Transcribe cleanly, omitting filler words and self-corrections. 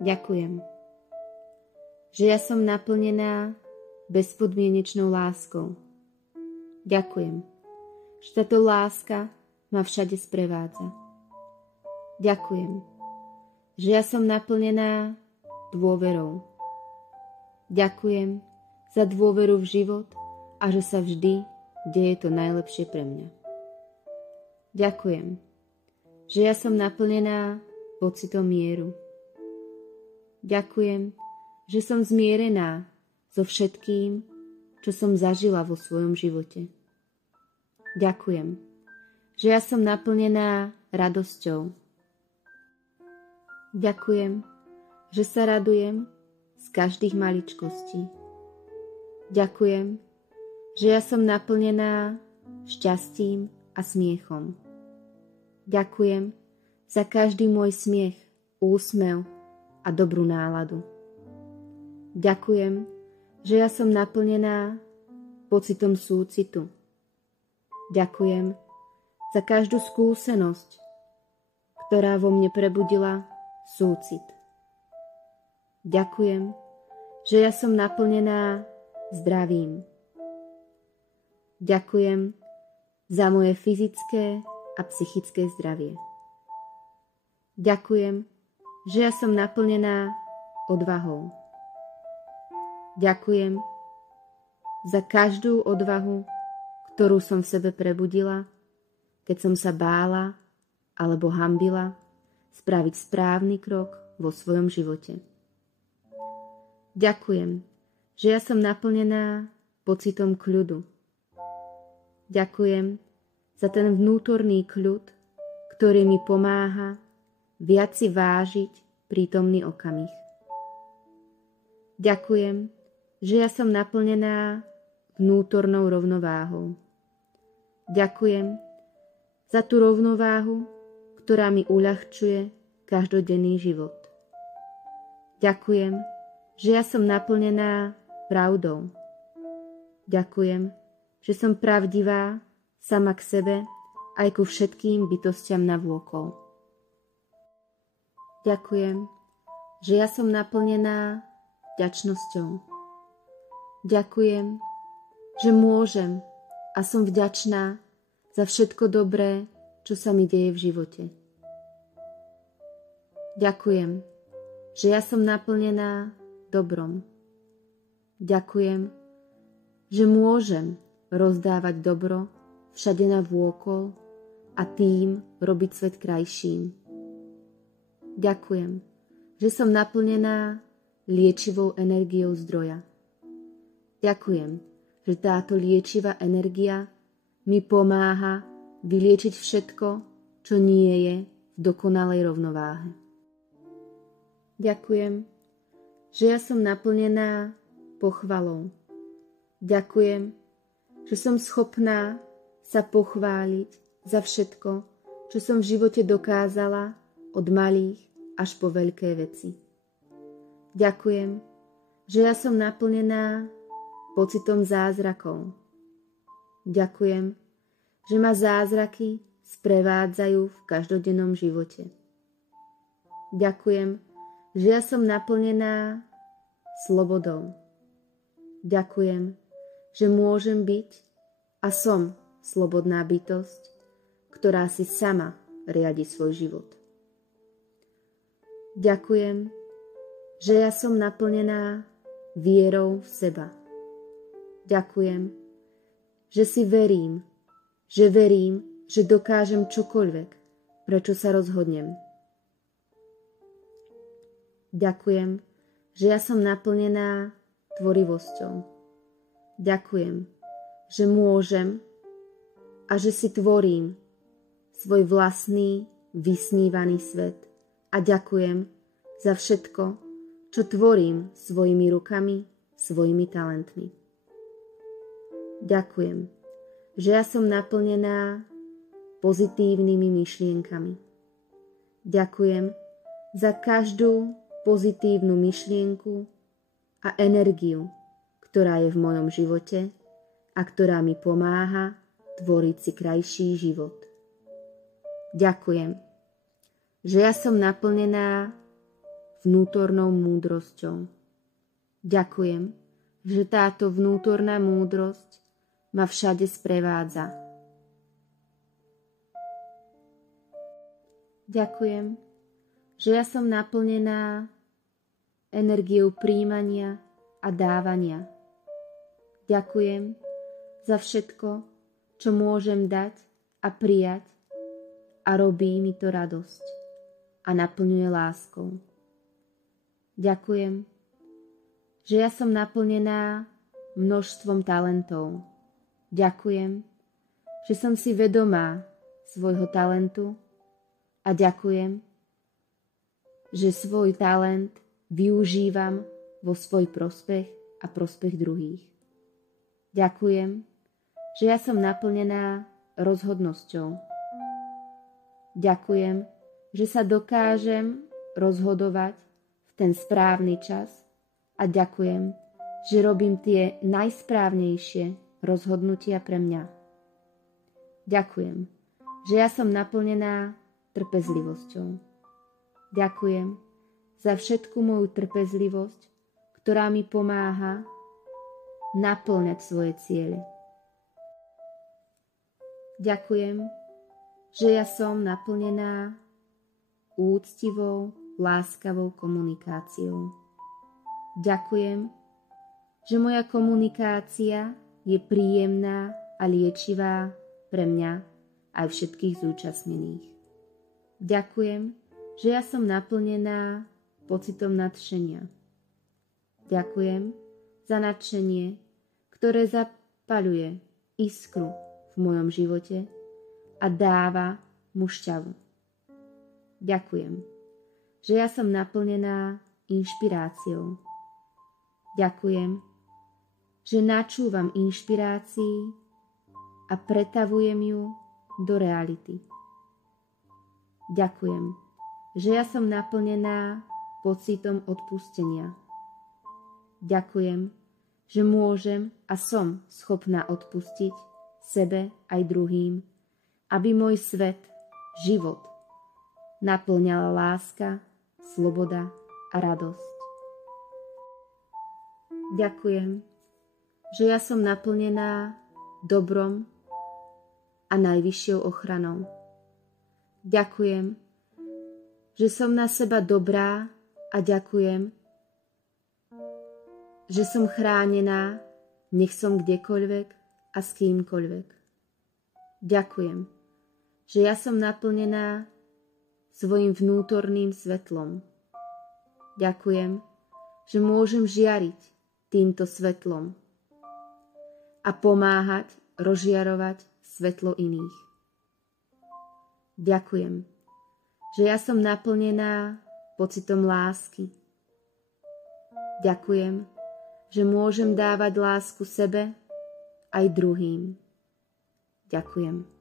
Ďakujem, že ja som naplnená bezpodmienečnou láskou. Ďakujem, že táto láska ma všade sprevádza. Ďakujem, že ja som naplnená dôverou. Ďakujem za dôveru v život a že sa vždy deje to najlepšie pre mňa. Ďakujem, že ja som naplnená pocitom mieru. Ďakujem, že som zmierená so všetkým, čo som zažila vo svojom živote. Ďakujem, že ja som naplnená radosťou. Ďakujem, že sa radujem z každých maličkostí. Ďakujem, že ja som naplnená šťastím a smiechom. Ďakujem za každý môj smiech, úsmev a dobrú náladu. Ďakujem, že ja som naplnená pocitom súcitu. Ďakujem za každú skúsenosť, ktorá vo mne prebudila súcit. Ďakujem, že ja som naplnená zdravím. Ďakujem za moje fyzické a psychické zdravie. Ďakujem, že ja som naplnená odvahou. Ďakujem za každú odvahu, ktorú som v sebe prebudila, keď som sa bála alebo hanbila spraviť správny krok vo svojom živote. Ďakujem, že ja som naplnená pocitom kľudu. Ďakujem za ten vnútorný kľud, ktorý mi pomáha viac si vážiť prítomný okamih. Ďakujem, že ja som naplnená vnútornou rovnováhou. Ďakujem za tú rovnováhu, ktorá mi uľahčuje každodenný život. Ďakujem, že ja som naplnená pravdou. Ďakujem, že som pravdivá sama k sebe aj ku všetkým bytostiam navôkol. Ďakujem, že ja som naplnená vďačnosťou. Ďakujem, že môžem a som vďačná za všetko dobré, čo sa mi deje v živote. Ďakujem, že ja som naplnená dobrom. Ďakujem, že môžem rozdávať dobro všade navôkol a tým robiť svet krajším. Ďakujem, že som naplnená liečivou energiou zdroja. Ďakujem, že táto liečivá energia mi pomáha vyliečiť všetko, čo nie je v dokonalej rovnováhe. Ďakujem, že ja som naplnená pochvalou. Ďakujem, že som schopná sa pochváliť za všetko, čo som v živote dokázala od malých až po veľké veci. Ďakujem, že ja som naplnená pocitom zázrakov. Ďakujem, že ma zázraky sprevádzajú v každodennom živote. Ďakujem, že ja som naplnená slobodou. Ďakujem, že môžem byť a som slobodná bytosť, ktorá si sama riadi svoj život. Ďakujem, že ja som naplnená vierou v seba. Ďakujem, že si verím, že dokážem čokoľvek, prečo sa rozhodnem. Ďakujem, že ja som naplnená tvorivosťou. Ďakujem, že môžem a že si tvorím svoj vlastný vysnívaný svet. A ďakujem za všetko, čo tvorím svojimi rukami, svojimi talentmi. Ďakujem, že ja som naplnená pozitívnymi myšlienkami. Ďakujem za každú pozitívnu myšlienku a energiu, ktorá je v mojom živote a ktorá mi pomáha tvoriť si krajší život. Ďakujem, že ja som naplnená vnútornou múdrosťou. Ďakujem, že táto vnútorná múdrosť ma všade sprevádza. Ďakujem, že ja som naplnená energiou príjmania a dávania. Ďakujem za všetko, čo môžem dať a prijať a robí mi to radosť a naplňuje láskou. Ďakujem, že ja som naplnená množstvom talentov. Ďakujem, že som si vedomá svojho talentu a ďakujem, že svoj talent využívam vo svoj prospech a prospech druhých. Ďakujem, že ja som naplnená rozhodnosťou. Ďakujem, že sa dokážem rozhodovať v ten správny čas a ďakujem, že robím tie najsprávnejšie rozhodnutia pre mňa. Ďakujem, že ja som naplnená trpezlivosťou. Ďakujem za všetku moju trpezlivosť, ktorá mi pomáha naplňať svoje ciele. Ďakujem, že ja som naplnená úctivou, láskavou komunikáciou. Ďakujem, že moja komunikácia je príjemná a liečivá pre mňa aj všetkých zúčastnených. Ďakujem, že ja som naplnená pocitom nadšenia. Ďakujem za nadšenie, ktoré zapaľuje iskru v mojom živote a dáva mu šťavu. Ďakujem, že ja som naplnená inšpiráciou. Ďakujem, že načúvam inšpirácii a pretavujem ju do reality. Ďakujem, že ja som naplnená pocitom odpustenia. Ďakujem, že môžem a som schopná odpustiť sebe aj druhým, aby môj svet, život, naplňala láska, sloboda a radosť. Ďakujem, že ja som naplnená dobrom a najvyššou ochranou. Ďakujem, že som na seba dobrá a ďakujem, že som chránená, nech som kdekoľvek a s kýmkoľvek. Ďakujem, že ja som naplnená svojim vnútorným svetlom. Ďakujem, že môžem žiariť týmto svetlom a pomáhať rozžiarovať svetlo iných. Ďakujem, že ja som naplnená pocitom lásky. Ďakujem, že môžem dávať lásku sebe aj druhým. Ďakujem.